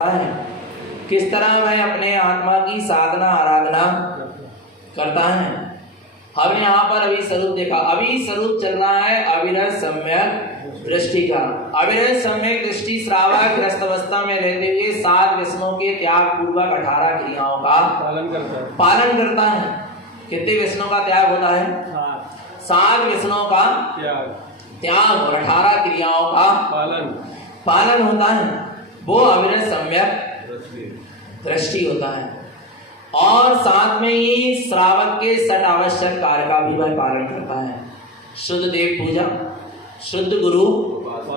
है किस तरह वह अपने आत्मा की साधना आराधना करता है। हमने यहाँ पर अभी स्वरूप देखा, अभी स्वरूप चल रहा है अविरत सम्यक दृष्टि का। अविरत सम्यक दृष्टि श्रावक ग्रस्त अवस्था में रहते हुए 7 व्यसनों के त्याग पूर्वक 18 क्रियाओं का पालन करता है। कितने व्यसनों का त्याग होता है? 7 व्यसनों का त्याग और 18 क्रियाओं का पालन होता है। वो अविरत सम्यक दृष्टि होता है और साथ में ही श्रावक के 6 आवश्यक कार्य का भी वह पालन करता है। शुद्ध देव पूजा, शुद्ध गुरु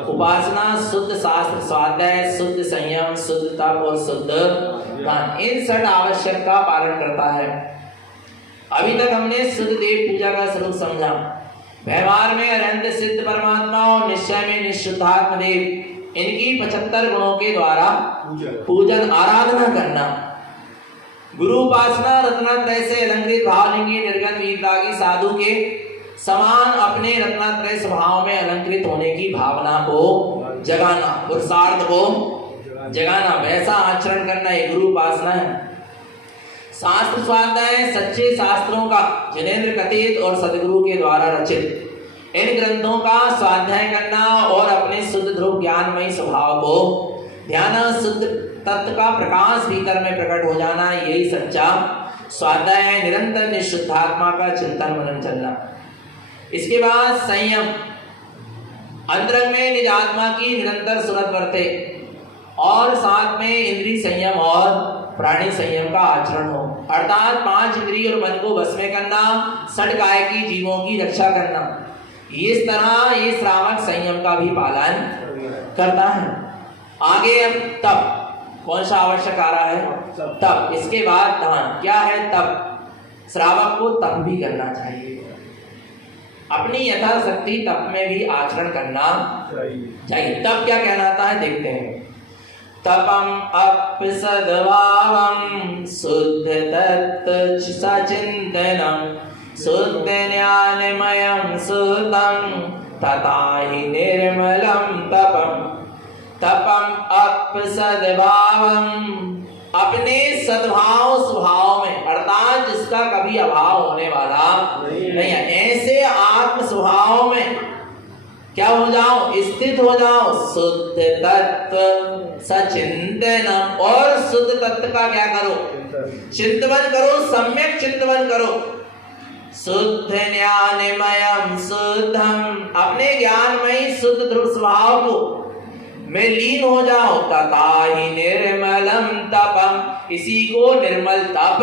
उपासना, शुद्ध शास्त्र स्वाध्याय, शुद्ध संयम, शुद्ध तप और शुद्ध दान, इन 6 आवश्यक का पालन करता है। अभी तक हमने शुद्ध देव पूजा का स्वरूप समझा। व्यवहार में अनंत सिद्ध परमात्मा और निश्चय में निःशुद्धात्म देव, इनकी 75 गुणों के द्वारा पूजन आराधना करना। गुरु उपासना रत्नात्रय से अलंकृत भावलिंगी निर्गत वीतरागी साधु के समान अपने रत्नात्रय स्वभाव में अलंकृत होने की भावना को जगाना, पुरुषार्थ को जगाना, वैसा आचरण करना ये गुरु उपासना है। शास्त्र स्वाध्याय सच्चे शास्त्रों का जिनेंद्र कथित और सदगुरु के द्वारा रचित इन ग्रंथों का स्वाध्याय करना और अपने शुद्ध ध्रुव ज्ञानमयी स्वभाव को ध्यान, शुद्ध तत्व का प्रकाश भीतर में प्रकट हो जाना, यही सच्चा स्वाध्याय है। निरंतर निःशुद्धात्मा का चिंतन मनन चलना। इसके बाद संयम, अंतरंग में निज आत्मा की निरंतर सुरत बरते और साथ में इंद्रिय संयम और प्राणी संयम का आचरण हो, अर्थात 5 इंद्रिय और मन को वश में करना, 6 काय की जीवों की रक्षा करना। इस तरह ये श्रावक संयम का भी पालन करता है। आगे अब तप, कौन सा आवश्यक आ रहा है? तप। इसके बाद दान। क्या है तप? श्रावक को तप भी करना चाहिए, अपनी यथाशक्ति तप में भी आचरण करना चाहिए। तप क्या कहलाता है देखते हैं। तपम अपसद्भावम शुद्ध तत्व सचिंतनम शुद्ध ज्ञानमयं सुतम तथा हि निर्मलं तपम। तपम अपसद्भावम, अपने सद्भाव स्वभाव में, अर्थात जिसका कभी अभाव होने वाला नहीं है, ऐसे आत्म स्वभाव में क्या हो जाओ? स्थित हो जाओ। शुद्ध तत्व सचिंतनम, और शुद्ध तत्व का क्या करो? चिंतन करो, सम्यक चिंतन करो। शुद्ध ज्ञानमयं शुद्धम, अपने ज्ञानमयी शुद्ध ध्रुव स्वभाव को में लीन हो जाओ। तथा ही निर्मलम तपम, इसी को निर्मल तप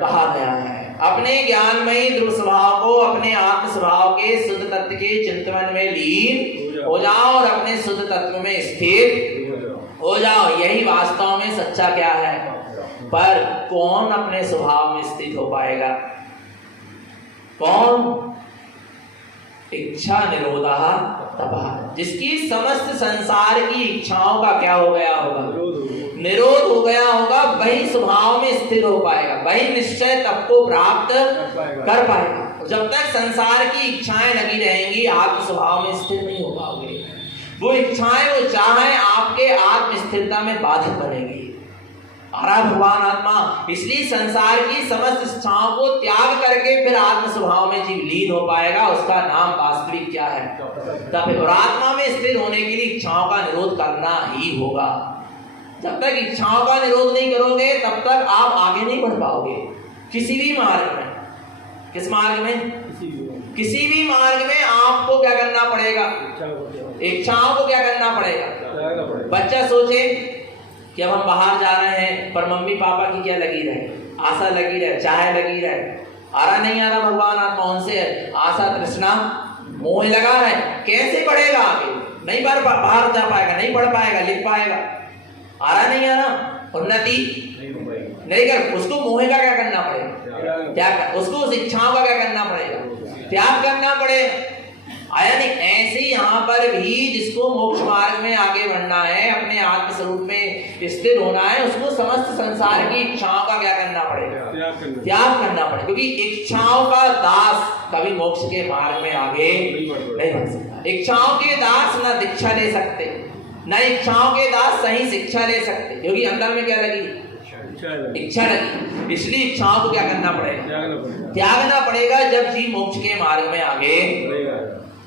कहा गया है। अपने ज्ञानमयी ध्रुव स्वभाव को अपने आत्म स्वभाव के शुद्ध तत्व के चिंतन में लीन हो जाओ और अपने शुद्ध तत्व में स्थित हो जाओ। यही वास्तव में सच्चा क्या है। पर कौन अपने स्वभाव में स्थित हो पाएगा? कौन? इच्छा निरोधा तपः, जिसकी समस्त संसार की इच्छाओं का क्या हो गया होगा? निरोध हो गया होगा, वही स्वभाव में स्थिर हो पाएगा, वही निश्चय तप को प्राप्त कर पाएगा। जब तक संसार की इच्छाएं लगी रहेंगी, आत्म स्वभाव में स्थिर नहीं हो पाओगे। वो इच्छाएं, वो चाहें आपके आत्म स्थिरता में बाधक बनेगी। आरा भगवान आत्मा इसलिए संसार की समस्त इच्छाओं को त्याग करके फिर आत्म स्वभाव में जीव लीन हो पाएगा। उसका नाम वास्तविक क्या है? तब और आत्मा में स्थिर होने के लिए इच्छाओं का निरोध करना ही होगा। जब तक इच्छाओं का निरोध नहीं करोगे तब तक आप आगे नहीं बढ़ पाओगे किसी भी मार्ग में। किस मार्ग में? किसी भी मार्ग में आपको क्या करना पड़ेगा? इच्छाओं को क्या करना पड़ेगा? बच्चा सोचे कि अब हम बाहर जा रहे हैं, पर मम्मी पापा की क्या लगी रहे? आशा लगी रहे, चाहे लगी रहे, आ रहा नहीं आ रहा भगवान आत्मा उनसे आशा तृष्णा मोह लगा है। कैसे बढ़ेगा आगे? नहीं बाहर जा पाएगा, नहीं पढ़ पाएगा, लिख पाएगा। आ रहा नहीं आ रहा, उन्नति नहीं कर, उसको मोह का क्या करना पड़ेगा? त्याग। उसको उस इच्छाओं का क्या करना पड़ेगा? त्याग करना पड़ेगा। आया नहीं? ऐसे यहाँ पर भी जिसको मोक्ष मार्ग में आगे बढ़ना है, अपने आत्म स्वरूप में स्थिर होना है, उसको समस्त संसार की इच्छाओं का क्या करना पड़ेगा? त्याग करना पड़ेगा। क्योंकि इच्छाओं का दास कभी मोक्ष के मार्ग में आगे नहीं बढ़ सकता। इच्छाओं के दास न दीक्षा ले सकते, न इच्छाओं के दास सही शिक्षा ले सकते, क्योंकि अंदर में क्या लगी, इच्छा लगी। इसलिए इच्छाओं को क्या करना पड़ेगा, त्यागना पड़ेगा, जब जीव मोक्ष के मार्ग में आगे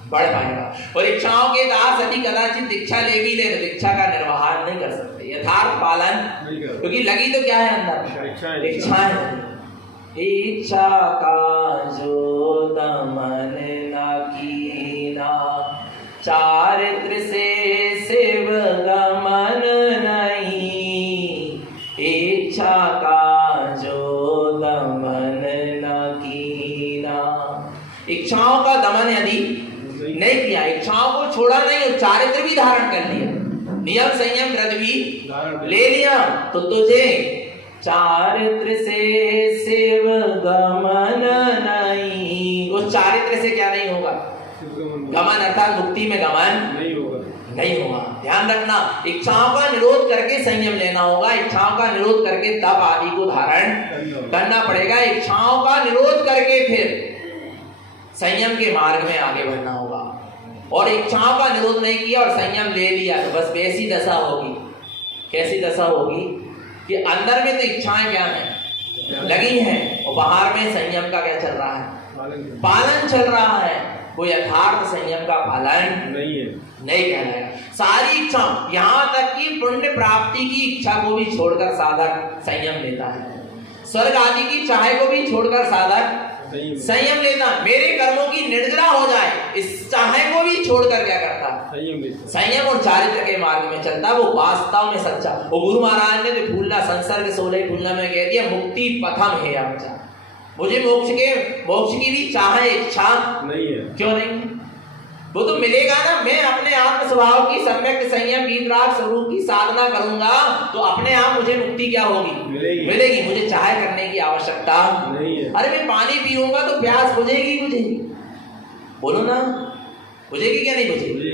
बढ़ पाएगा। और इच्छाओं के दास यदि कदाचित इच्छा ले भी ले तो इच्छा का निर्वहन नहीं कर सकते, यथार्थ पालन, क्योंकि लगी तो क्या है अंदर, इच्छा है। इच्छा का जो दमन न कीना, चारित्र से शिव गमन नहीं। इच्छा का जो दमन न कीना, इच्छाओं का दमन यदि नहीं किया, इच्छाओं को छोड़ा नहीं और चारित्र भी धारण कर लिया, नियम संयम व्रत भी ले लिया, तो तुझे चारित्र से शिव गमन नहीं। उस चारित्र से क्या नहीं होगा, गमन अर्थात मुक्ति में गमन नहीं होगा। ध्यान रखना, इच्छाओं का निरोध करके संयम लेना होगा, इच्छाओं का निरोध करके तप आदि को धारण करना पड़ेगा, इच्छाओं का निरोध करके फिर संयम के मार्ग में आगे बढ़ना होगा। और इच्छाओं का निरोध नहीं किया और संयम ले लिया तो बस वैसी दशा होगी। कैसी दशा होगी कि अंदर में तो इच्छाएं क्या हैं, लगी हैं, और बाहर में संयम का क्या चल रहा है, पालन चल रहा है। वो यथार्थ संयम का पालन नहीं कहलाएगा। सारी इच्छा, यहाँ तक कि पुण्य प्राप्ति की इच्छा को भी छोड़कर साधक संयम लेता है, स्वर्ग आदि की चाह को भी छोड़कर साधक संयम लेता, मेरे कर्मों की निर्जरा हो जाए इस चाह को भी छोड़कर क्या करता, संयम और चारित्र के मार्ग में चलता। वो वास्तव में सच्चा। वो गुरु महाराज ने तो फूलना संसर्ग 16 फूलना में कह दिया, मुक्ति पथम है आचा। मुझे मोक्ष की भी चाह इच्छा नहीं है। क्यों नहीं? वो तो मिलेगा ना। मैं अपने आत्म स्वभाव की सम्यक संयम वीतराग स्वरूप की साधना करूंगा तो अपने आप मुझे मुक्ति क्या होगी, मिलेगी। मुझे चाह करने की आवश्यकता नहीं है। अरे मैं पानी पीऊंगा तो प्यास बुझेगी, बोलो ना, बुझेगी क्या नहीं बुझेगी?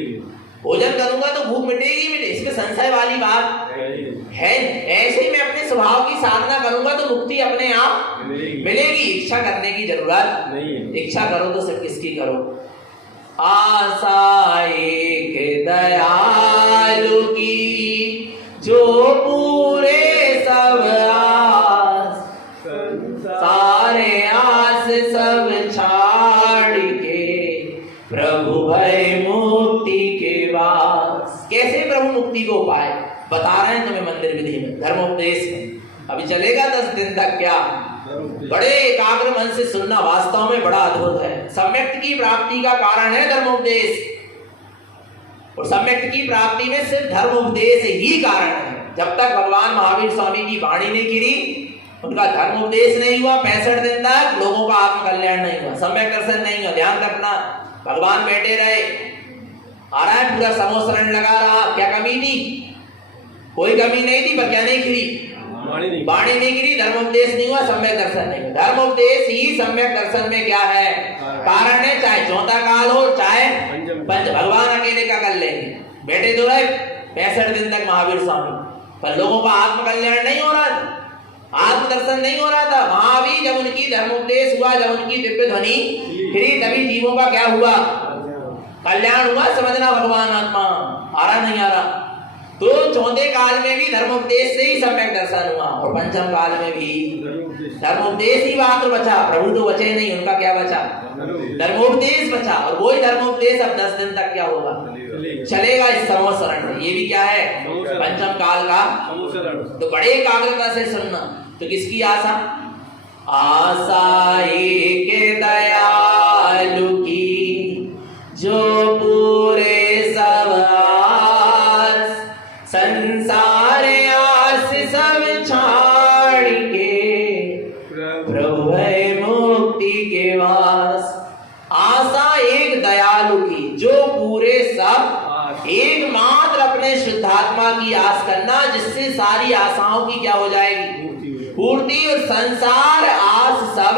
भोजन करूंगा तो भूख मिटेगी, इसमें संशय वाली बात है। ऐसे ही मैं अपने स्वभाव की साधना करूंगा तो मुक्ति अपने आप मिलेगी। इच्छा करने की जरूरत नहीं है। इच्छा करो तो सिर्फ किसकी करो, आशा एक दयालु की, जो पूरे सब आस, सारे आस सब छाड़ के प्रभु भय मुक्ति के वास। कैसे प्रभु मुक्ति को पाए बता रहे हैं तुम्हें मंदिर विधि में, धर्मोपदेश में। अभी चलेगा 10 दिन तक। क्या बड़े एकाग्र मन से सुनना, वास्तव में बड़ा अद्भुत है। सम्यक्त की प्राप्ति का कारण है धर्मोपदेश, और सम्यक्त की प्राप्ति में सिर्फ धर्मोपदेश ही कारण है। जब तक भगवान महावीर स्वामी की वाणी नहीं गिरी, उनका धर्मोपदेश नहीं हुआ, 65 दिन तक लोगों का आत्म कल्याण नहीं हुआ, सम्यक दर्शन नहीं हुआ। ध्यान रखना, भगवान बैठे रहे, आ रहा है पूरा समोसरण लगा रहा, क्या कमी थी? कोई कमी नहीं थी, पर क्या नहीं गिरी, वाणी नहीं गिरी, धर्मोपदेश नहीं हुआ, सम्यक दर्शन नहीं हुआ। धर्मोपदेश ही सम्यक दर्शन में क्या है, कारण है। चाहे चौथा काल हो, चाहे पंच, भगवान अकेले का कर लेंगे। बैठे तो रहे 65 दिन तक महावीर स्वामी, पर लोगों का आत्म कल्याण नहीं हो रहा था, आत्मदर्शन नहीं हो रहा था। वहां भी जब उनकी धर्मोपदेश हुआ, जब उनकी दिव्य ध्वनि फिरी, तभी जीवों का क्या हुआ, कल्याण हुआ। समझना, भगवान आत्मा आ रहा नहीं आ रहा। तो चौथे काल में भी धर्मोपदेश से ही सम्यक दर्शन हुआ, और पंचम काल में भी धर्मोपदेश ही मात्र बचा। प्रभु तो बचे नहीं, उनका क्या बचा, धर्मोपदेश बचा। और वही धर्मोपदेश अब 10 दिन तक क्या होगा, चलेगा इस समोसरण में। ये भी क्या है, पंचम काल का। तो बड़े एकाग्रता से सुनना। तो किसकी आशा, आशा एक दयालु की, जो पूरे सब आस, संसार आस सब छाड़ के प्रभु है मुक्ति के वास। आशा एक दयालु की, जो पूरे सब, एकमात्र अपने शुद्धात्मा की आस करना, जिससे सारी आशाओं की क्या हो जाएगी, पूर्ति। और संसार आस सब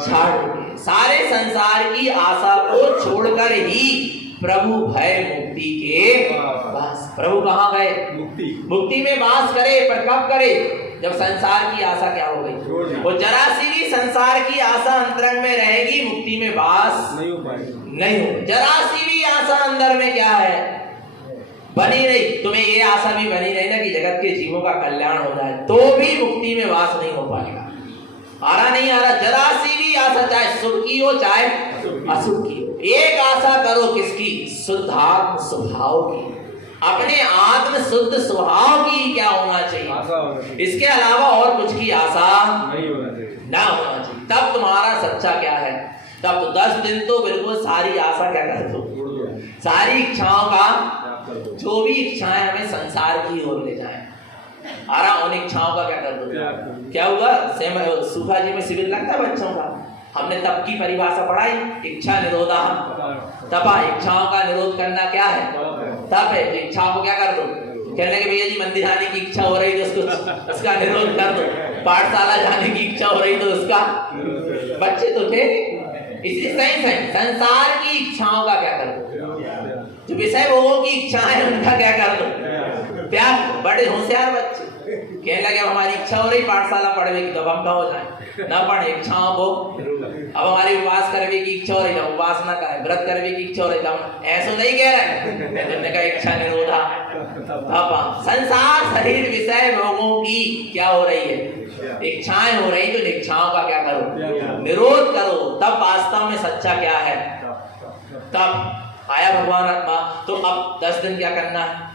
छाड़ के, सारे संसार की आशा को छोड़कर ही प्रभु भय मुक्ति के वास। प्रभु कहाँ गए, मुक्ति में वास करे। पर कब करे, जब संसार की आशा क्या हो गई, वो जरा सी भी संसार की आशा अंतरंग में रहेगी, मुक्ति में वास नहीं हो। जरा सी भी आशा अंदर में क्या है, बनी रही, तुम्हें ये आशा भी बनी रही ना कि जगत के जीवों का कल्याण हो जाए, तो भी मुक्ति में वास नहीं हो पाएगा। आ रहा नहीं आ रहा, जरा सी भी आशा, चाहे सुख की हो चाहे अशुभ की हो, एक आशा करो किसकी? शुद्धात्म स्वभाव की, अपने आत्म शुद्ध स्वभाव की क्या होना चाहिए, इसके अलावा और कुछ की आशा नहीं होना चाहिए, ना होना चाहिए। तब तुम्हारा सच्चा क्या है? तब तो 10 दिन तो बिल्कुल सारी आशा क्या कर दो, सारी इच्छाओं का, जो भी इच्छाएं हमें संसार की ओर ले जाए, आराम उन इच्छाओं का क्या कर दो। क्या हुआ? सूखा जी में शिविर लगता है बच्चों का, हमने तप की परिभाषा पढ़ाई, इच्छा निरोधा तपा, इच्छाओं का निरोध करना क्या है? तप है। तो इच्छाओं को क्या कर दो, कहने लगे भैया जी मंदिर आने की इच्छा हो रही तो उसका निरोध कर दो, पाठशाला जाने की इच्छा हो रही तो उसका, बच्चे तो थे, इसलिए सही संसार की इच्छाओं का क्या कर दो, जो विषय भोगों की इच्छाएं उनका क्या कर दो, त्याग। बड़े होशियार बच्चे कहने लगे हमारी इच्छा हो रही पाठशाला पढ़ने की, तो हम हो जाए ना पढ़े इच्छाओं को। अब हमारी उपवास करने की इच्छा हो रही है, उपवास ना करें, व्रत करने की इच्छा हो रही है, हम ऐसा नहीं कह रहे, तुमने कहा इच्छा निरोधा तपा। संसार शरीर विषय भोगों की क्या हो रही है, इच्छाएं हो रही, तो इच्छाओं का क्या करो, निरोध करो। तब वास्तव में सच्चा क्या है, तब आया भगवान आत्मा। तो अब 10 दिन क्या करना है,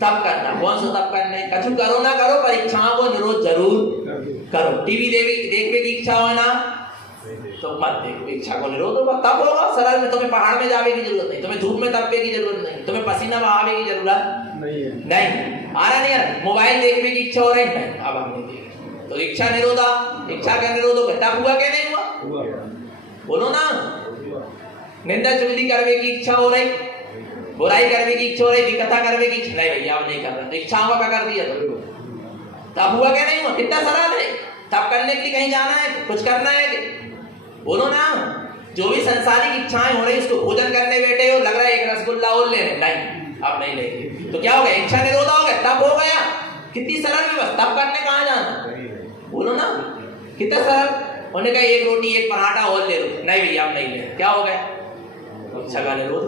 तब करना। कौन सा तब करना है? कछु करो ना करो, पर इच्छाओं को निरोध जरूर करो। टीवी देखने की इच्छा हो ना तो मत देखो, इच्छा को निरोध होगा, तब होगा सरल में। तुम्हें पहाड़ में जाने की जरूरत नहीं, तुम्हें धूप में तपने की जरूरत नहीं, तुम्हें पसीना बहाने की जरूरत नहीं। आ रहा नहीं यार, मोबाइल देखने की इच्छा हो रही है, अब हम नहीं देख, तो इच्छा निरोधा, इच्छा का निरोध होगा, तब हुआ क्या नहीं हुआ, बोलो ना। निंदा चुगली करने की इच्छा हो रही, बुराई करने की इच्छा हो रही, विकथा करने की इच्छा नहीं, भैया अब नहीं कर रहे, तो इच्छाओं का क्या कर दिया, तब हुआ क्या नहीं हुआ। कितना सरल है, तब करने के लिए कहीं जाना है, कुछ करना है, बोलो ना। जो भी संसारिक इच्छाएं हो रही, उसको भोजन करने बैठे हो, लग रहा है एक रसगुल्ला और लेने, नहीं अब नहीं लेंगे, तो क्या हो गया, इच्छा निरोधा हो गया, तब हो गया। कितनी सरल है, बस तब करने कहाँ जाना, बोलो ना, कितना सरल। उन्होंने कहा एक रोटी एक पराठा और ले लो, नहीं भैया अब नहीं ले, क्या हो गया, इच्छा का निरोध।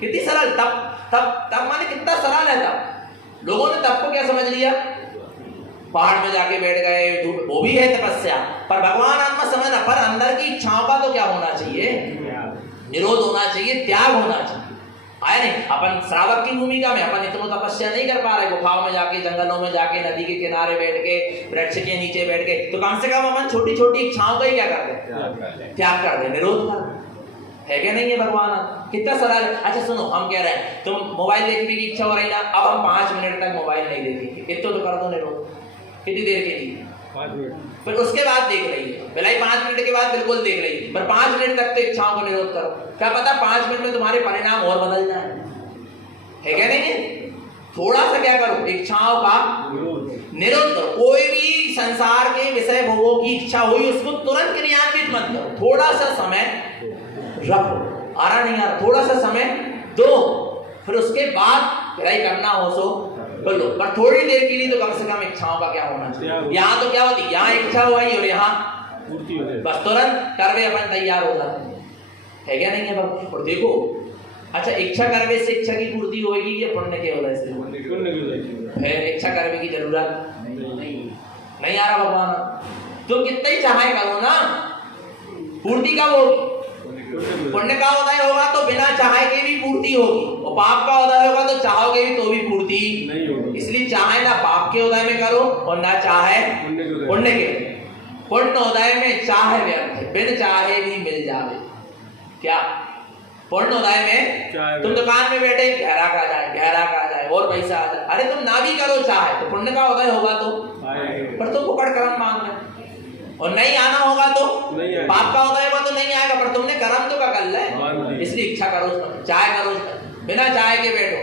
कितनी सरल, तब माने कितना सरल है। तब लोगों ने तब को क्या समझ लिया, पहाड़ में जाके बैठ गए, वो भी है तपस्या, पर भगवान आत्मा समझना, पर अंदर की इच्छाओं का तो क्या होना चाहिए, निरोध होना चाहिए, त्याग होना चाहिए। आया नहीं, अपन श्रावक की भूमिका में अपन इतना तपस्या नहीं कर पा रहे, गुफाओं में जाके, जंगलों में जाके, नदी के किनारे बैठ के, वृक्ष के नीचे बैठ के, तो कम से कम अपन छोटी छोटी इच्छाओं का ही क्या कर दे, त्याग कर दे, निरोध कर, है क्या नहीं है भगवान? कितना सरल है। अच्छा सुनो, हम कह रहे हैं तुम मोबाइल देखने की इच्छा हो रही ना, अब हम 5 मिनट तक मोबाइल नहीं देखेंगे, इतना तो कर दो निरोध। कितनी देर के लिए, 5 मिनट, फिर उसके बाद देख रही है, पहले 5 मिनट के बाद बिल्कुल देख रही है, पर 5 मिनट तक तो इच्छाओं को निरोध करो। क्या पता 5 मिनट में तुम्हारे परिणाम और बदल जाए, है क्या नहीं है? थोड़ा सा क्या करो, इच्छाओं का निरोध करो। कोई भी संसार के विषय भोगों की इच्छा हुई, उसको तुरंत क्रियान्वित मत करो, थोड़ा सा समय रखो, आ रहा नहीं आ रहा, थोड़ा सा समय दो, फिर उसके बाद पढ़ाई करना हो सो बोलो, पर थोड़ी देर के लिए तो कम से कम इच्छाओं का क्या होना चाहिए। यहाँ तो क्या होती, यहाँ इच्छा हुई और यहाँ बस तुरंत करवे अपन तैयार हो जाते हैं, है क्या नहीं है बाबू? और देखो, अच्छा इच्छा करवे से इच्छा की पूर्ति होगी या पुण्य के वजह से? फिर इच्छा करवे की जरूरत नहीं आ रहा भगवान, तो कितना ही चाहे करो ना, पूर्ति कब होगी? पुण्य का उदय होगा तो बिना चाहे के भी पूर्ति होगी, और पाप का उदय होगा तो चाहोगे भी तो भी पूर्ति नहीं होगी। इसलिए चाहे ना पाप के उदय में करो और ना चाहे पुण्य के। पुण्य उदय में चाहे व्यर्थ, बिन चाहे भी मिल जावे। क्या पुण्य उदय में तुम दुकान में बैठे, गहरा का जाए और पैसा आ जाए, अरे तुम ना भी करो चाहे, तो पुण्य का उदय होगा तो, पर तुम पकड़ कर्म मांग रहे, और नहीं आना होगा तो पाप का उदय होगा तो नहीं आएगा, पर तुमने कर्म तो कर ले, इसलिए इच्छा करो, चाहे करो, बिना चाहे के बैठो,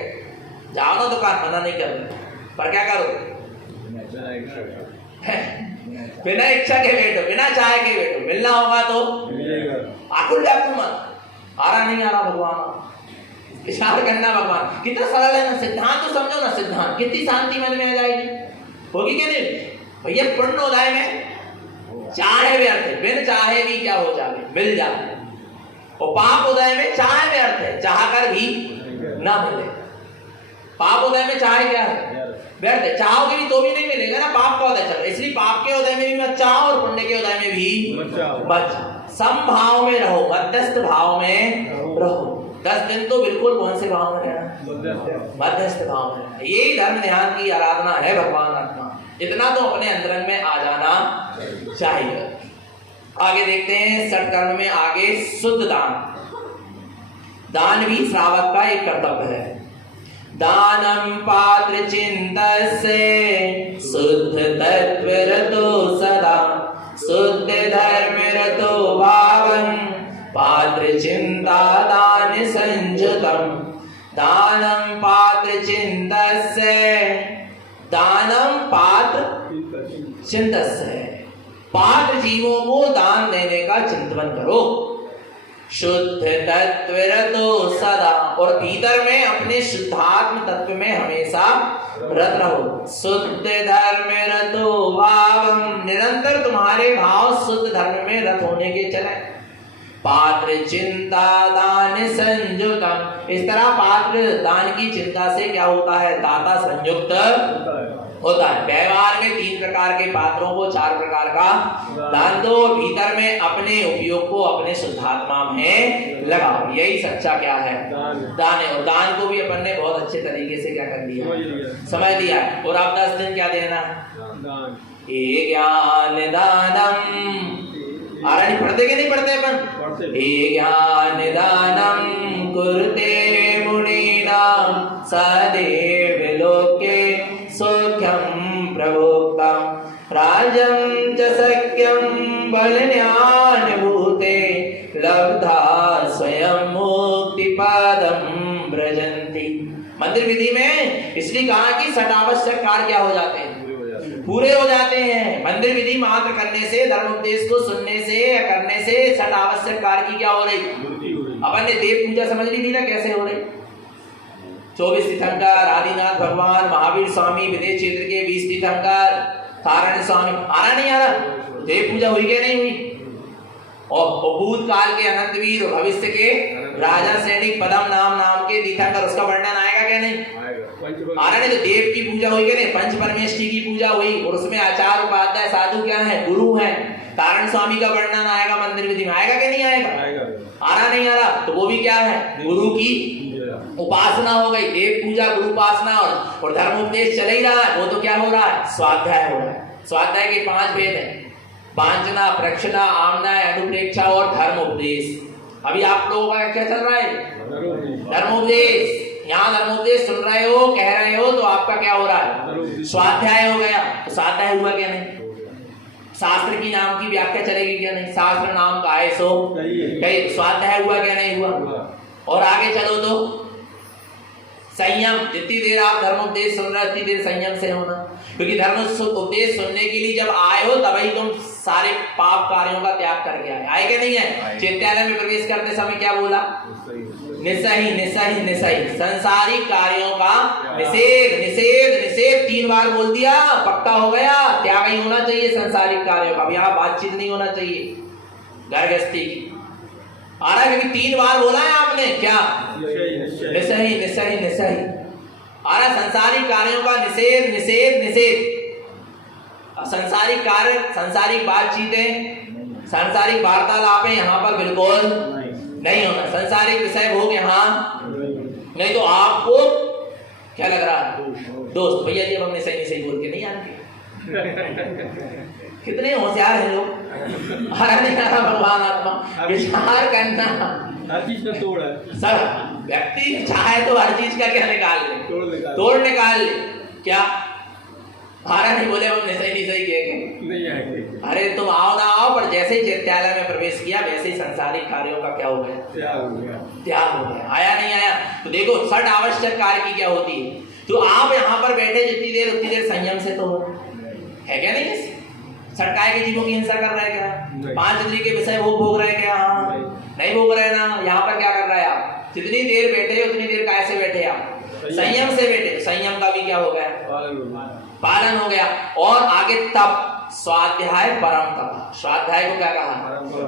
जाओ ना दुकान, मना नहीं कर रहे, पर क्या करो, बिना इच्छा के बैठो, बिना चाहे के बैठो, मिलना होगा तो आकुल व्याकुल मत। आ रहा नहीं आ रहा भगवान, विचार करना भगवान, कितना सरल है ना, सिद्धांत तो समझो ना, सिद्धांत कितनी शांति मन में आ जाएगी, होगी क्या नहीं भैया? पुण्य उदय में चाहे व्यर्थ है, बिन चाहे भी क्या हो जाए, मिल जाए, और पाप उदय में चाहे व्यर्थ है, चाह कर भी ना मिले। पाप उदय में चाहे क्या है, व्यर्थ है। चाहोगे भी तो भी नहीं मिलेगा ना, पाप का उदय चल रहा है, इसलिए पाप के उदय में भी मत चाहो और पुण्य के उदय में भी मत। समभाव में रहो, मध्यस्थ भाव में रहो। 10 दिन तो बिल्कुल कौन से भाव में रहना, मध्यस्थ भाव में रहना। यही धर्म ध्यान की आराधना है भगवान आत्मा। इतना तो अपने अंतरंग में आ जाना चाहिए। आगे देखते हैं षट कर्म में आगे शुद्ध दान। दान भी श्रावक का एक कर्तव्य है। दानम पात्र चिंतस्य शुद्ध तत्व रतो सदा शुद्ध धर्म रतो भावं पात्र चिंता दान संयुतम। दानम पात्र चिंतस्य, दानम पात्र चिंतस्य, पात्र जीवों को दान देने का चिंतन करो। शुद्ध तत्व रतो सदा, और भीतर में अपने शुद्धात्म तत्व में हमेशा रत रहो। शुद्ध धर्म रतो भावम, निरंतर तुम्हारे भाव शुद्ध धर्म में रत होने के चले। पात्र चिंता दान संयुक्तम, इस तरह पात्र दान की चिंता से क्या होता है, दाता संयुक्त होता है। व्यवहार में 3 प्रकार के पात्रों को 4 प्रकार का दान दो, भीतर में अपने उपयोग को अपने शुद्धात्मा में लगाओ। यही सच्चा क्या है, दान है। और दान को भी अपन ने बहुत अच्छे तरीके से क्या कर दिया, समझ लिया। और आप 10 दिन क्या देना, ए ज्ञान दानम। आरानी पढ़ते के नहीं पढ़ते अपन, ए ज्ञान दानम कुरुते मुनीनाम सदैव लोके सौख्यम प्रभोक्तम राजं च सख्यम बलन्यान भूते लब्धा स्वयं मुक्ति पादम ब्रजंती। मंदिर विधि में इसलिए कहा कि सदावश्यक कार्य क्या हो जाते हैं, पूरे हो जाते हैं। मंदिर विधि मात्र करने से, धर्म उपदेश को सुनने से या करने से सट आवश्यक कार्य की क्या हो रही, अपन ने देव पूजा समझ ली थी ना कैसे हो रही। 24 तीर्थंकर आदिनाथ भगवान, महावीर स्वामी, विदेश क्षेत्र के 20 तीर्थंकर, तारण स्वामी, आ रहा नहीं आ रहा, देव पूजा हुई क्या नहीं हुई। और भूतकाल के अनंतवीर, भविष्य के राजा सैनिक, पदम नाम के तीर्थंकर, उसका वर्णन आएगा क्या नहीं, आ रहा नहीं। तो देव की पूजा हुई क्या नहीं, पंच परमेष्टि की पूजा हुई, और उसमें आचार्य उपाध्याय साधु क्या है, गुरु है। तारण स्वामी का वर्णन आएगा मंदिर विधि में, आएगा क्या नहीं आएगा, आ रहा नहीं आ रहा। तो वो भी क्या है, गुरु की उपासना हो गई। देव पूजा, गुरु उपासना और धर्म उपदेश चल ही रहा है। वो तो क्या हो रहा है, स्वाध्याय हो रहा है। स्वाध्याय के 5 भेद हैं, वांछना, प्रक्षना, आमना, अनुप्रेक्षा और धर्म उपदेश। अभी आप लोगों का क्या चल रहा है, धर्म उपदेश। यहाँ धर्मोपदेश सुन रहे हो, कह रहे हो, तो आपका क्या हो रहा है, स्वाध्याय हो गया। तो स्वाध्याय हुआ क्या नहीं, शास्त्र की नाम की व्याख्या चलेगी क्या नहीं, शास्त्र नाम का है सो कहीं, स्वाध्याय हुआ क्या नहीं हुआ। और आगे चलो तो संयम, जितनी देर आप धर्मोपदेश सुन रहे हो उतनी देर संयम से होना, क्योंकि धर्म उपदेश सुनने के लिए जब आए हो तभी तुम सारे पाप कार्यों का त्याग करके आए क्या नहीं है। चैत्यालय में प्रवेश करते समय क्या बोला, निसही निसही निसही, संसारिक कार्यों का निषेध निषेध निषेध 3 बार बोल दिया, पक्का हो गया, त्याग ही होना चाहिए संसारिक कार्यों का। यहाँ बातचीत नहीं होना चाहिए घर गृहस्थी की, आ रहा है, क्योंकि 3 बार बोला है आपने क्या, निसही निसही निसही, आ रहा संसारिक कार्यों का निषेध निषेध निषेध। संसारिक कार्य, संसारिक बातचीतें, सांसारिक वार्तालापें यहाँ पर बिल्कुल नहीं होना। संसारिक विषय भोग यहाँ नहीं, तो आपको क्या लग रहा है, दोस्त भैया जी हमने सही सही बोल के नहीं आते। कितने होशियार हैं लोग, हरा नहीं हरा भगवान आत्मा, विचार करना हर चीज का तोड़ है। सब व्यक्ति चाहे तो हर चीज का क्या निकाल ले, तोड़ निकाल ले। क्या हरा नहीं बोले हमने सही सही नहीं आएंगे। अरे तुम आओ ना आओ, पर जैसे ही चैत्यालय में प्रवेश किया वैसे ही संसारिक कार्यों का क्या हो गया, त्याग हो गया, त्याग हो गया, आया नहीं आया। तो देखो षट आवश्यक कार्य की क्या होती है। तो आप यहाँ पर बैठे जितनी देर उतनी देर संयम से तो हो, है क्या नहीं, सटकाए के जीवों की हिंसा कर रहे हैं क्या, 5 इंद्रिय के विषय वो भोग रहे क्या, नहीं भोग रहे ना। यहाँ पर क्या कर रहे हैं आप, जितनी देर बैठे उतनी देर कैसे बैठे आप, संयम से बैठे। संयम का भी क्या हो गया, पालन हो गया। और आगे तप, स्वाध्याय परम तप, स्वाध्याय को क्या कहा,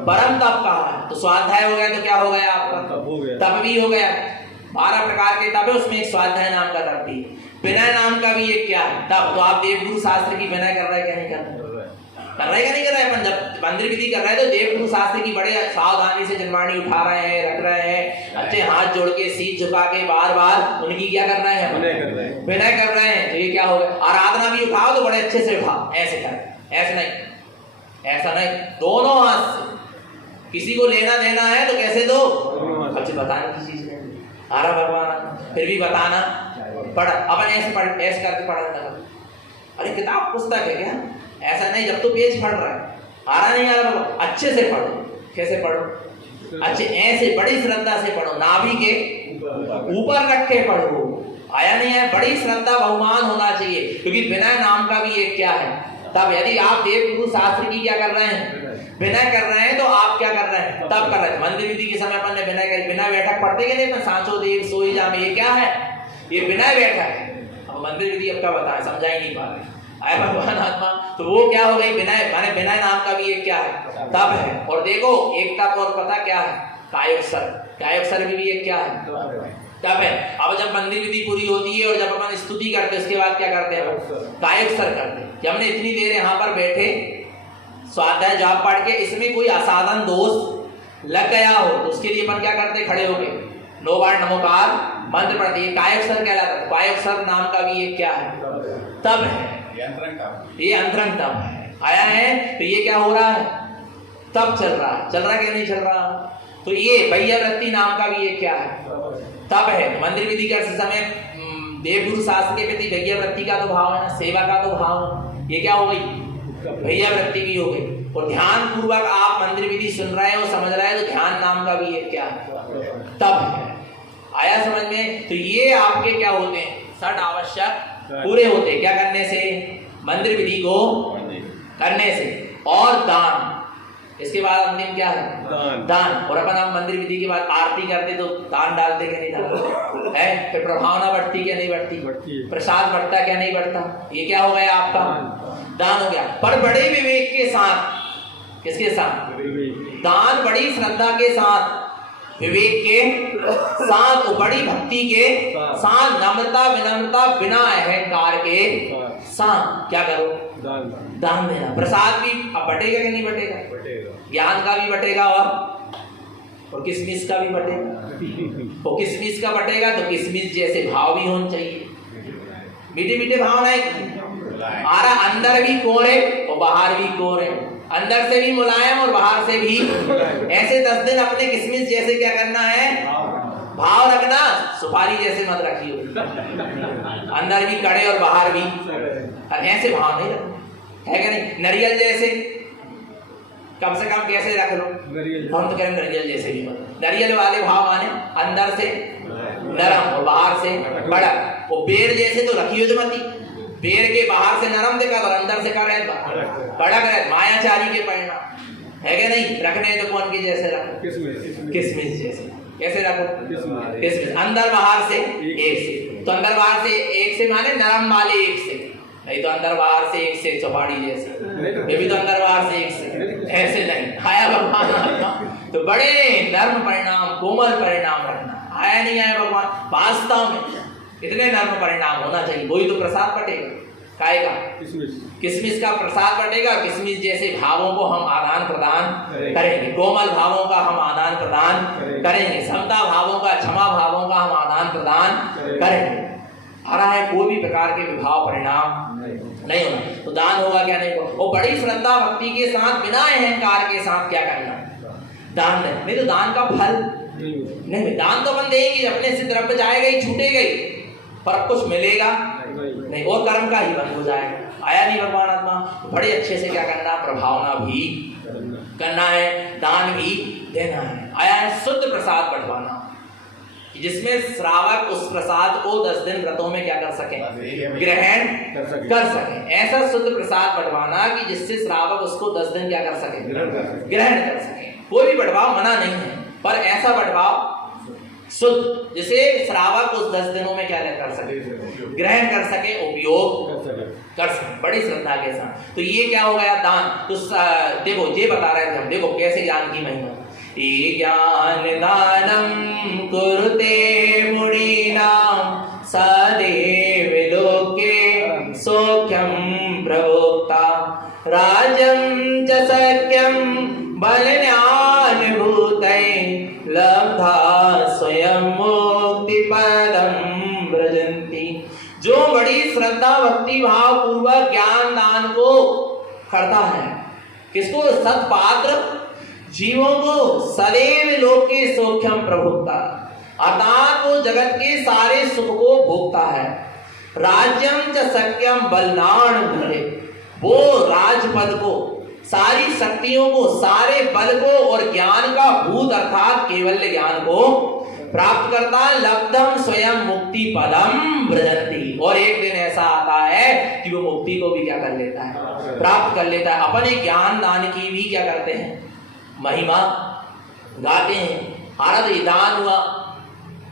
परम तप कहा है। तो स्वाध्याय हो गया तो क्या हो गया आपका, तप भी हो गया। 12 प्रकार के तप है, उसमें एक स्वाध्याय नाम का तप भी है। विनय नाम का भी एक क्या है तप। तो आप देवगुरु शास्त्र की विनय कर रहे हैं क्या नहीं कर रहे? कर रहे क्या नहीं कर रहे? अपन जब मंदिर विधि कर रहे हैं तो देवगुरु शास्त्र की बड़े सावधानी से जनवाणी उठा रहे हैं, रख रहे हैं, अच्छे हाथ जोड़ के सीध झुका के बार बार उनकी क्या कर रहे हैं? विनय कर रहे हैं। तो ये क्या होगा? आराधना भी उठाओ तो बड़े अच्छे से उठाओ, ऐसे कर, ऐसे नहीं, ऐसा नहीं, दोनों हाथ से। किसी को लेना देना है तो कैसे दो? अच्छे बताने की चीज नहीं, आरा भगवान फिर भी बताना पढ़, अपन ऐसे पढ़, ऐसे करके पढ़ना। अरे किताब पुस्तक है क्या? ऐसा नहीं, जब तो पेज पढ़ रहा है, आ रहा नहीं आ रहा बाबा, अच्छे से पढ़ो। कैसे पढ़ो? अच्छे ऐसे बड़ी श्रद्धा से पढ़ो, नाभि के ऊपर रख के पढ़ो। आया नहीं है? बड़ी श्रद्धा बहुमान होना चाहिए, क्योंकि विनय नाम का भी एक क्या है तब। यदि आप देवगुरु शास्त्र की क्या कर रहे हैं? विनय कर रहे हैं, तो आप क्या कर रहे हैं? तब कर रहे हैं। मंदिर विधि के समय अपन ने विनय करी, विनय बैठक पढ़ते के नहीं? सांचो देव सोई जा में, ये क्या है? ये विनय बैठक है। अब मंदिर विधि अब क्या बताएं, समझा ही नहीं पा रहे आए भगवान आत्मा। तो वो क्या हो गई? विनय माने विनय नाम का भी एक क्या है तप है। और देखो एक तप और पता क्या है? कायोत्सर्ग। कायोत्सर्ग भी एक क्या है तप है। अब जब मंदिर विधि पूरी होती है और जब अपन स्तुति करते हैं, उसके बाद क्या करते हैं? कायोत्सर्ग करते हैं। जब हमने इतनी देर यहाँ पर बैठे स्वाध्याय जाप पढ़ के, इसमें कोई असाधारण दोष लग गया हो तो उसके लिए अपन क्या करते? खड़े होके 9 बार नमोकार मंत्र पढ़ते हैं। कायोत्सर्ग कहलाता है। कायोत्सर्ग नाम का भी एक क्या है तप है। ये अंतरंग तप है। आया है? तो ये क्या हो रहा है? तप चल रहा है। चल रहा क्या नहीं चल रहा? तो ये वैयावृत्ति नाम का भी एक क्या है तप है। मंदिर विधि करते समय देवगुरु शास्त्र के प्रति वैयावृत्ति का तो भाव है ना, सेवा का तो भाव है। ये क्या हो गई? वैयावृत्ति भी हो गई। और ध्यान पूर्वक आप मंदिर विधि सुन रहे हो, समझ रहे हो, तो ध्यान नाम का भी एक क्या तप है। आया समझ में? तो ये आपके क्या होते हैं? षट आवश्यक पूरे होते। क्या करने से? मंदिर विधि को करने से। और दान, इसके बाद अंतिम क्या है? दान। और अपन आप मंदिर विधि के बाद आरती करते तो दान डालते क्या नहीं डालते है? फिर प्रभावना बढ़ती क्या नहीं बढ़ती? प्रसाद बढ़ता क्या नहीं बढ़ता? ये क्या हो गया आपका? दान हो गया। पर बड़े विवेक के साथ, किसके साथ? दान बड़ी श्रद्धा के साथ, विवेक के साथ, बड़ी भक्ति के साथ, नम्रता विनम्रता बिना अहंकार के साथ क्या करो? दान देना। प्रसाद भी अब बटेगा कि नहीं बटेगा? ज्ञान का भी बटेगा और किसमिस का भी बटेगा। और किसमिस का बटेगा तो किसमिस जैसे भाव भी होने चाहिए, मीठे मीठे भाव नहीं आ रहा। अंदर भी कोरे और बाहर भी कोरे, अंदर से भी मुलायम और बाहर से भी। ऐसे 10 दिन अपने किसमिस जैसे क्या करना है? भाव रखना। सुपारी जैसे मत रखियो, अंदर भी कड़े और बाहर भी। ऐसे भाव नहीं रखना है क्या नहीं? नारियल जैसे कम से कम कैसे रख लो? हम तो कहें नारियल जैसे भी मत। नारियल वाले भाव माने अंदर से नरम और बाहर से बड़ा। वो पेड़ जैसे तो रखियो जो मती, पेड़ के बाहर से नरम दिखा और अंदर से क्या रहता? कड़क रहता। मायाचारी के परिणाम है क्या नहीं? रखने तो कौन के जैसे रखो? किसमिस जैसे। कैसे रखो? किसमिस। अंदर बाहर से एक से। तो अंदर बाहर से एक से माने नरम वाले एक से, नहीं तो अंदर बाहर से एक से चौपाड़ी जैसे। ये भी तो अंदर बाहर से एक से, ऐसे नहीं। आया भगवान? तो बड़े नर्म परिणाम, कोमल परिणाम रखना। आया नहीं आया भगवान? वास्तव में इतने नर्म परिणाम होना चाहिए। वही तो प्रसाद बटेगा। काय का? किसमिस का प्रसाद बटेगा। किसमिस जैसे भावों को हम आदान प्रदान करेंगे, कोमल भावों का हम आदान प्रदान करेंगे, समता भावों का, क्षमा भावों का हम आदान प्रदान करेंगे। आ रहा है? कोई भी प्रकार के विभाव परिणाम नहीं होना। तो दान होगा क्या नहीं होगा? और बड़ी श्रद्धा भक्ति के साथ, बिना अहंकार के साथ क्या करना? दान देना। नहीं तो दान का फल नहीं। दान तो अपन देंगे, अपने से द्रव्य जाएगा ही, छूटेगा ही, पर कुछ मिलेगा नहीं, और कर्म का ही बंद हो जाएगा। आया नहीं भगवान आत्मा? बड़े अच्छे से क्या करना? प्रभावना भी करना है, दान भी देना है। आया है? शुद्ध प्रसाद बंटवाना, जिसमें श्रावक उस प्रसाद को 10 दिन व्रतों में क्या कर सके? ग्रहण कर सके। ऐसा शुद्ध प्रसाद बंटवाना कि जिससे श्रावक उसको 10 दिन क्या कर सके? ग्रहण कर सके। कोई भी बंटवाव मना नहीं है, पर ऐसा बंटवाव शुद्ध जिसे श्रावक उस 10 दिनों में क्या कर सके? ग्रहण कर सके, उपयोग कर सके, बड़ी श्रद्धा के साथ। तो ये क्या हो गया? दान। तो देखो ये बता रहे थे हम, देखो कैसे ज्ञान की महिमा। ये ज्ञान दानम कुरुते मुनीनां सदैव लोके सौख्यम प्रवोक्ता राज्यं च सख्यं बलज्ञानभूतै लब्धा स्वयं मुक्तिपदं व्रजन्ति। जो बड़ी श्रद्धा भक्ति भाव पूर्वक ज्ञान दान को करता है, किसको? सत्पात्र जीवों को सदैव लोक के सौख्यम प्रभुक्ता, अर्थात वो जगत के सारे सुख को भोगता है। राज्यम च सख्यम बलनान भूते, वो राजपद को, सारी शक्तियों को, सारे बल को और ज्ञान का भूत अर्थात केवल ज्ञान को प्राप्त करता है। लब्धम स्वयं मुक्ति पदम व्रजन्ति, और एक दिन ऐसा आता है कि वो मुक्ति को भी क्या कर लेता है? प्राप्त कर लेता है। अपने ज्ञान दान की भी क्या करते हैं? महिमा गाते हैं। हमारा तो दान हुआ,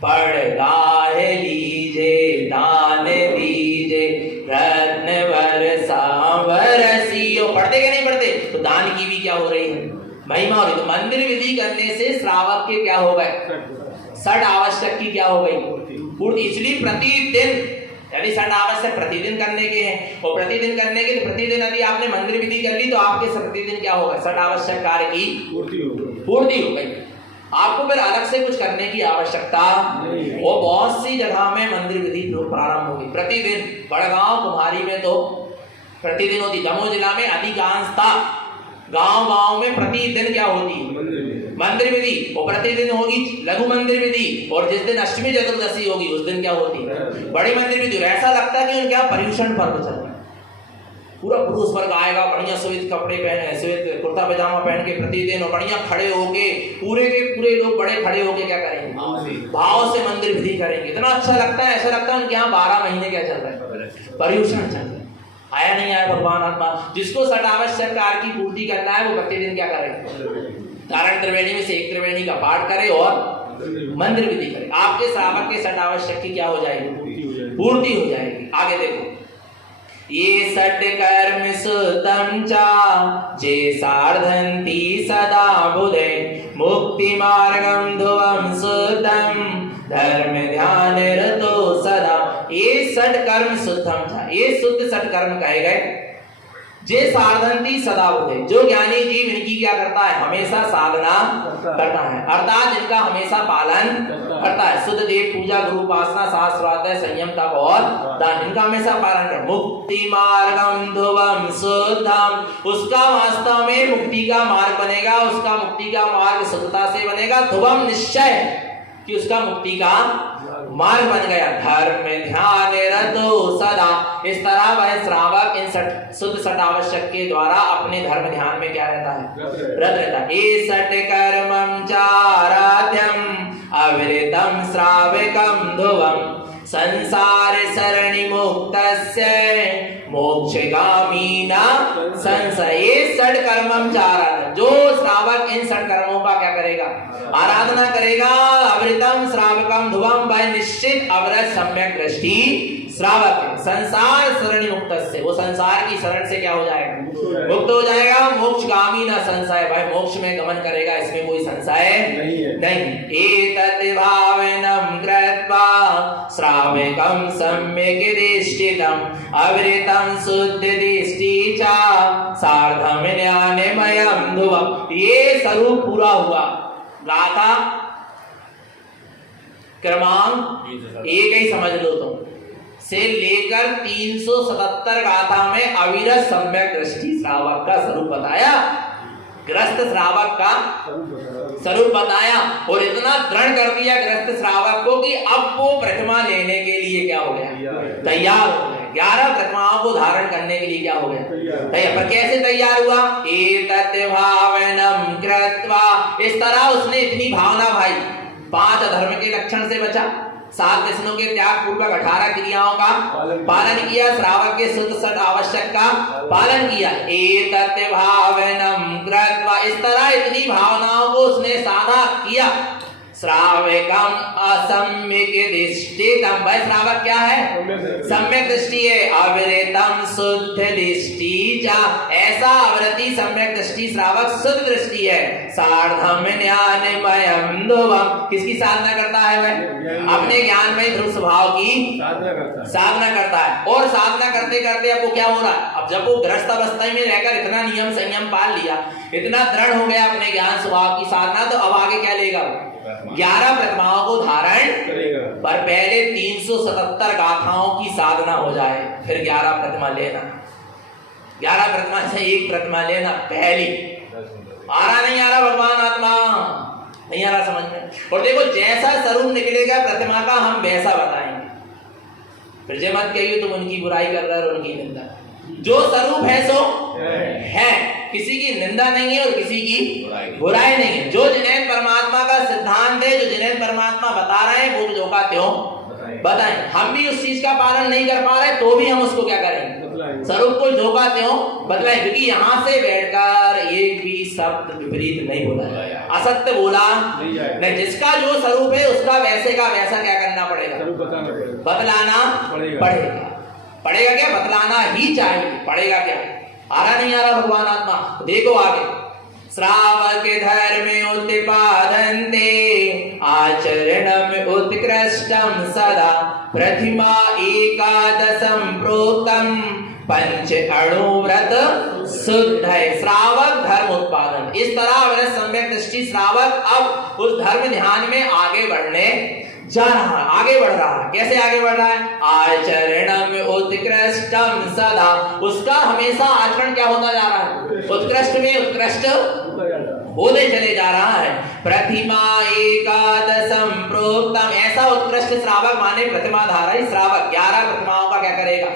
पढ़ गाहे लीजे दान दीजे रत्न वर्षा बरसियो। पढ़ते क्या नहीं पढ़ते? तो दान की भी क्या हो रही है? महिमा हो रही। तो मंदिर विधि करने से श्रावक के क्या हो गए? षट आवश्यक की क्या हो गई? पूर्ति। इसलिए प्रतिदिन, यदि षट आवश्यक प्रतिदिन करने के हैं और प्रतिदिन करने के, तो प्रतिदिन यदि आपने मंदिर विधि कर ली तो आपके प्रतिदिन क्या होगा? षट आवश्यक कार्य की पूर्ति हो गई। आपको फिर अलग से कुछ करने की आवश्यकता नहीं। वो बहुत सी जगह में मंदिर विधि प्रारंभ होगी प्रतिदिन। बड़गांव कुम्हारी में तो प्रतिदिन होती। दमोह जिला में अधिकांशतः गांव में प्रतिदिन क्या होती है? मंदिर विधि। और प्रतिदिन होगी लघु मंदिर विधि, और जिस दिन अष्टमी चतुर्दशी होगी उस दिन क्या होती है? बड़ी मंदिर विधि। ऐसा लगता है कि क्या पर्यूषण पर्व चल रहा है। पूरा पुरुष वर्ग आएगा, बढ़िया श्वेत कपड़े पहने, श्वेत कुर्ता पैजामा पहन के प्रतिदिन, और बढ़िया खड़े होके, पूरे के पूरे लोग बड़े खड़े होके क्या करेंगे? भाव से मंदिर विधि करेंगे। इतना अच्छा लगता है, ऐसा लगता है उनके यहाँ 12 महीने क्या चल रहा है? पर्यूषण चल रहा है। आया नहीं आया भगवान आत्मा। जिसको षट आवश्यक कार्य की पूर्ति करना है वो प्रतिदिन क्या करे? तारण त्रिवेणी में से एक त्रिवेणी का पाठ करे और मंदिर विधि करे। आपके श्रावक के षट आवश्यक की क्या हो जाएगी? पूर्ति हो जाएगी। आगे देखो, ये षट कर्म सुतम चा जे सार्धन्ति सदा बुधे मुक्ति मार्गम ध्रुवम सुतम धर्म ध्यान रतो सदा। ये षट कर्म शुद्धम था, ये शुद्ध षट कर्म कहे गए। जे साधनती सदा बुधे, जो ज्ञानी जीव इनकी क्या करता है? हमेशा साधना करता है, अर्थात जिनका हमेशा पालन करता है। शुद्ध देव पूजा, गुरु उपासना, शास्त्राध्याय, संयम, तप और दान, इनका हमेशा पालन कर। मुक्ति मार्गम ध्रुवम शुद्धम, उसका वास्तव में मुक्ति का मार्ग बनेगा, उसका मुक्ति का मार्ग शुद्धता से बनेगा। ध्रुवम निश्चय कि उसका मुक्ति का मार्ग बन गया। धर्म ध्यान रतो सदा, इस तरह वह श्रावक इन शुद्ध षट आवश्यक के द्वारा अपने धर्म ध्यान में क्या रहता है? रत रहता है। ये षट कर्मं चाराध्यम अविरतम श्रावकम ध्रुवम संसार सरणी मुक्तस्य मोक्षगामीना संशय। ये षट कर्मं चाराध्यम, जो श्रावक इन षट कर्मों का क्या करेगा? आराधना करेगा। अवृतम श्रावकम ध्रुवम, वह निश्चित अवरत सम्यक दृष्टि श्रावक है। संसार शरण मुक्त से, वो संसार की शरण से क्या हो जाएगा? मुक्त हो जाएगा। मोक्षगामी न संशय, भाई मोक्ष में गमन करेगा, इसमें कोई संशय नहीं। एतत् भावनम कृत्वा श्रावकम सम्यक् दृष्टितम अवृतम शुद्ध दृष्टि चा सार्धम ज्ञानमयम ध्रुवम। ये स्वरूप पूरा हुआ। गाथा क्रमांक एक ही समझ लो तुम, से लेकर 377 गाथा में अविरत सम्यक दृष्टि श्रावक का स्वरूप बताया, ग्रस्त श्रावक का स्वरूप बताया, और इतना दृढ़ कर दिया ग्रस्त श्रावक को कि अब वो प्रतिमा लेने के लिए क्या हो गया? तैयार हो गया। 11 प्रतिमाओं को धारण करने के लिए क्या हो गया? तैयार। पर कैसे तैयार हुआ? एतत् भावनम कृत्वा, इस तरह उसने इतनी भावना, भाई 5 अधर्म के लक्षण से बचा, 7 व्यसनों के त्याग पूर्वक 18 क्रियाओं का पालन किया, श्रावक के शुद्ध षट आवश्यक का पालन किया। एतत् भावनम कृत्वा, इस तरह इतनी भावनाओं को उसने साधा किया, श्रावकम असम्यक दृष्टितम। भाई श्रावक क्या है? सम्यक दृष्टि है। अविरतम शुद्ध दृष्टि जा, ऐसा अवरति सम्यक दृष्टि श्रावक शुद्ध दृष्टि है। सार्धम ज्ञानमयम ध्रुवम, किसकी साधना करता है वह? अपने ज्ञानमय ध्रुव स्वभाव की साधना करता है। और साधना करते करते अब वो क्या हो रहा है? अब जब वो ग्रस्त अवस्था में रहकर इतना नियम संयम पाल लिया, इतना दृढ़ हो गया अपने ज्ञान स्वभाव की साधना, तो अब आगे क्या लेगा? 11 प्रतिमाओं को धारण पर पहले 377 गाथाओं की साधना हो जाए, फिर 11 प्रतिमा लेना। 11 प्रतिमा से एक प्रतिमा लेना पहली। आ रहा नहीं आ रहा भगवान आत्मा? नहीं आ रहा समझ में? और देखो जैसा स्वरूप निकलेगा प्रतिमा का हम वैसा बताएंगे। फिर जे मत कहिए तुम उनकी बुराई कर रहे हो, उनकी निंदा। जो स्वरूप है सो है, किसी की निंदा नहीं है और किसी की बुराई नहीं है। जो जिनेन परमात्मा का सिद्धांत है, जो जिनेन परमात्मा बता रहे हैं, वो जो का त्यों बताएं। हम भी उस चीज का पालन नहीं कर पा रहे तो भी हम उसको क्या करेंगे? स्वरूप को जो का त्यों बदलाएं। क्योंकि यहाँ से बैठकर एक भी शब्द विपरीत नहीं बोला जाए, असत्य बोला नहीं। जिसका जो स्वरूप है उसका वैसे का वैसा क्या करना पड़ेगा? बदलाना पड़ेगा। पड़ेगा क्या? बतलाना ही चाहिए। पड़ेगा क्या? आ रहा नहीं आ रहा भगवान आत्मा? देखो आगे, श्रावक धर्म उत्पादन्ते आचरणम उत्कृष्टम सदा प्रतिमा एकादशम प्रोक्तम पंच अणुव्रत शुद्ध है। श्रावक धर्म उत्पादन, इस तरह मेरे सम्यक दृष्टि श्रावक अब उस धर्म ध्यान में आगे बढ़ने जा रहा है, आगे बढ़ रहा है। कैसे आगे बढ़ रहा है? आचरणम उत्कृष्टम सदा, उसका हमेशा आचरण क्या होता जा रहा है? उत्कृष्ट में उत्कृष्ट होने चले जा रहा है। प्रतिमा एकादशम प्रोक्तम, ऐसा उत्कृष्ट श्रावक माने प्रतिमा धारी श्रावक 11 प्रतिमाओं का क्या करेगा?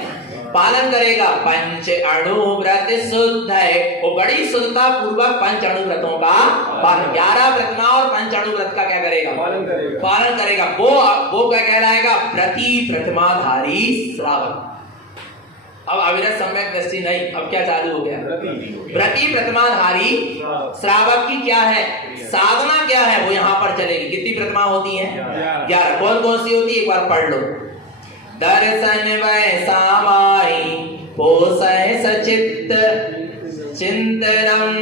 पालन करेगा। पंच अणुव्रत शुद्ध है, वो बड़ी शुद्धता पूर्वक पंच अणुव्रतों का पालन। 11 प्रतिमा और पंच अणुव्रत का क्या करेगा? पालन करेगा। वो क्या कहलाएगा? प्रति प्रतिमाधारी श्रावक। अब अविरत सम्यक दृष्टि नहीं, अब क्या चालू हो गया? प्रति प्रतिमाधारी श्रावक की क्या है साधना? क्या है वो यहाँ पर चलेगी। कितनी प्रतिमा होती है? 11। कौन कौन सी होती है? एक बार पढ़ लो। दर्शन वैसा माई पोसय सचित्त चिंतनम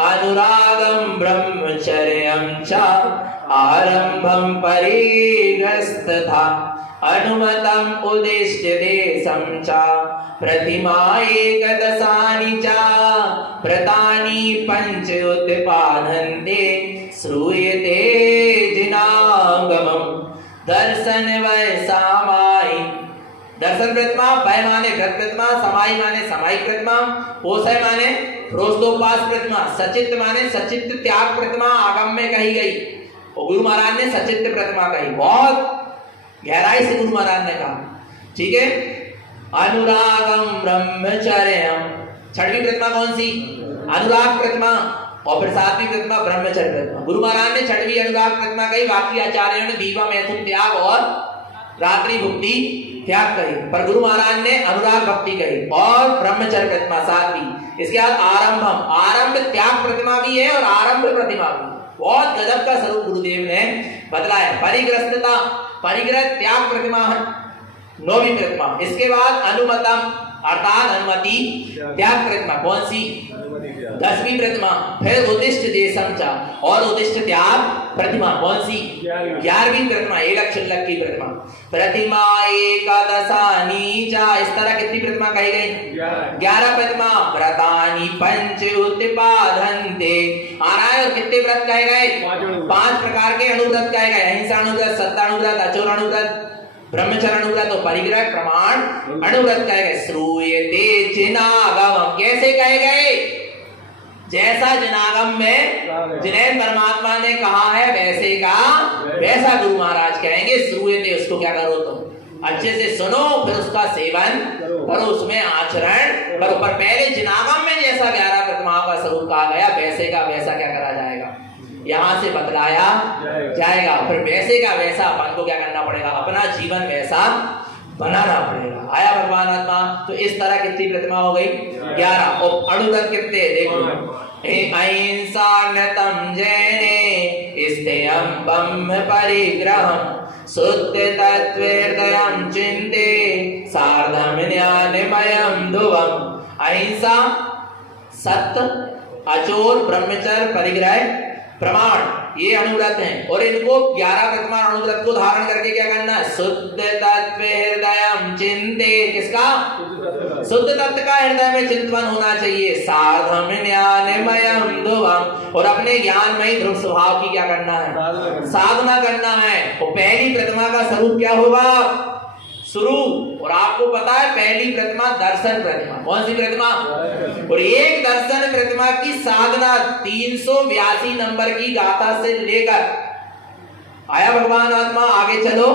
अनुरागम ब्रह्मचर्यम च आरंभम परिग्रस्त था अनुमतम उदिष्ट देशम च प्रतिमा एकदशानि च प्रतानि पंच उत्पादन्ते श्रूयते जिनागमम्। दर्शन वैसा माई, दर्शन प्रतिमा, वै माने व्रत प्रतिमा, समाई माने समाई प्रतिमा, पोषय माने रोजदोपास प्रतिमा, सचित्त माने सचित्त त्याग प्रतिमा आगम में कही गई। और गुरु महाराज ने सचित्त प्रतिमा कही, बहुत गहराई से गुरु महाराज ने कहा। ठीक है। अनुरागम ब्रह्मचर्यम, छठवीं प्रतिमा कौन सी? अनुराग प्रतिमा। और फिर 7वीं प्रतिमा ब्रह्मचर्य प्रतिमा। गुरु महाराज ने 6वीं अनुराग प्रतिमा कही, बाकी आचार्यों ने दीवा मैथुन त्याग और रात्रि भुक्ति त्याग कही, पर गुरु महाराज ने अनुराग भक्ति कही। और ब्रह्मचर्य प्रतिमा 7वीं। इसके बाद आरंभम, आरंभ त्याग प्रतिमा भी है और आरंभ प्रतिमा भी। बहुत गजब का स्वरूप गुरुदेव ने बतलाया। परिग्रस्तता, परिग्रह त्याग प्रतिमा 9वीं प्रतिमा। इसके बाद अनुमतम अर्थात अनुमति त्याग प्रतिमा कौन सी? 10वीं प्रतिमा। फिर उदिष्ट देशम चा, और उदिष्ट त्याग प्रतिमा कौन सी? 11वीं प्रतिमा। एक क्षुल्लक की प्रतिमा। प्रतिमा एकादशानि चा, इस तरह कितनी प्रतिमा कही गई? 11 प्रतिमा। व्रतानि पंच उत्पादन्ते, आ रहा है। और कितने व्रत कहे गए? 5 प्रकार के अणुव्रत कहे गए। अहिंसा अणुव्रत, सत्ता अणुव्रत, अचोर अणुव्रत, ब्रह्मचर्य अणुव्रत और परिग्रह प्रमाण अणुव्रत कहे गए। श्रूयते जिनागम, कैसे कहे गए? जैसा जिनागम में जिनेन परमात्मा ने कहा है वैसे का वैसा गुरु महाराज कहेंगे। श्रूयते, उसको क्या करो तुम अच्छे से सुनो, फिर उसका सेवन करो, उसमें आचरण करो। पर पहले जिनागम में जैसा 11 प्रतिमाओं का स्वरूप कहा गया वैसे का वैसा क्या करा जाएगा? यहाँ से बतलाया जाएगा। फिर वैसे का वैसा अपन को क्या करना पड़ेगा? अपना जीवन वैसा बनाना पड़ेगा। आया भगवान आत्मा। तो इस तरह कितनी प्रतिमा हो गई? 11। और अणुव्रत कितने? देखो, अहिंसा नतम जैने स्तेयं ब्रह्म परिग्रहम् शुद्ध तत्त्वहृदयं चिन्ते सार्धं ज्ञानमयं ध्रुवम्। अहिंसा, सत्य, अचोर, ब्रह्मचर्य, परिग्रह, प्रमाण, ये अणुव्रत हैं। और इनको 11 प्रतिमा अणुव्रत को धारण करके क्या करना है? शुद्ध तत्व हृदयं चिन्ते। किसका? शुद्ध तत्व का हृदय में चिंतन होना चाहिए। सार्धम ज्ञानमयं ध्रुवम्। और अपने ज्ञानमय ध्रुव स्वभाव की क्या करना है? साधना करना है। और पहली प्रतिमा का स्वरूप क्या होगा? स्वरूप। और आपको पता है पहली प्रतिमा दर्शन प्रतिमा। कौन सी प्रतिमा? और एक दर्शन प्रतिमा की साधना 382 नंबर की गाथा से लेकर, आया भगवान आत्मा, आगे चलो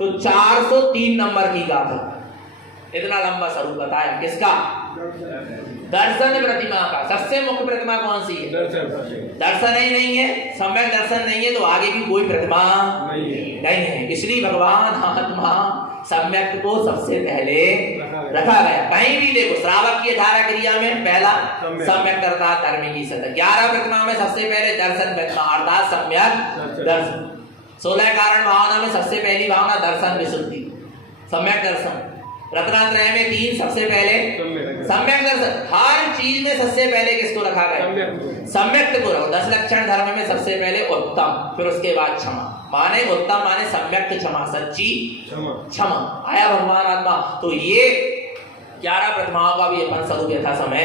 तो 403 नंबर की गाथा। इतना लंबा स्वरूप बताया। किसका? दर्शन प्रतिमा का। सबसे मुख्य प्रतिमा कौन सी है? दर्शन ही नहीं है, सम्यक दर्शन नहीं है तो आगे की कोई प्रतिमा नहीं है। इसलिए भगवान आत्मा सम्यक को सबसे पहले रखा गया। कहीं भी देखो श्रावक की 18 क्रिया में पहला सम्यक करता धर्म की सतत। 11 प्रतिमा में सबसे पहले दर्शन प्रतिमा अर्थात सम्यक दर्शन। 16 कारण भावना में सबसे पहली भावना दर्शन विशुद्धि, सम्यक दर्शन। रत्नात्रय में 3 सबसे पहले सम्यक दर्शन। हर चीज में सबसे पहले किसको रखा गया? सम्यक को रखो। 10 लक्षण धर्म में सबसे पहले उत्तम, फिर उसके बाद क्षमा। माने उत्तम माने सम्यक क्षमा, सच्ची क्षमा। आया भगवान आत्मा। तो ये 11 प्रतिमाओं का भी अपन स्वरूप यथा समय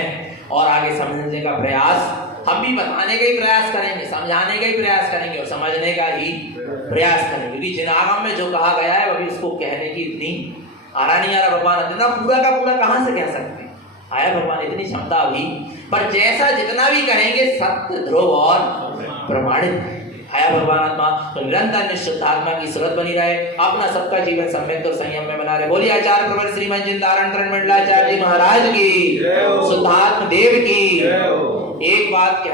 और आगे समझने का प्रयास हम भी बताने का ही प्रयास करेंगे, समझाने का ही प्रयास करेंगे और समझने का ही प्रयास करेंगे। क्योंकि जिनागम में जो कहा गया है अभी उसको कहने की इतनी आरा नहीं आ रहा। भगवान इतना पूरा का पूरा कहां से कह सकते हैं? आया भगवान इतनी क्षमता अभी, पर जैसा जितना भी कहेंगे सत्य, ध्रुव और प्रमाणित। आया भगवान आत्मा। तो निरंतर निश्चित आत्मा की सूरत बनी रहे, अपना सबका जीवन सम्यक और संयम में बना रहे। बोलिए आचार्य प्रवर श्रीमन चिंतारण मंडलाचार्य जी महाराज की, शुद्धात्म देव की। एक बात कहना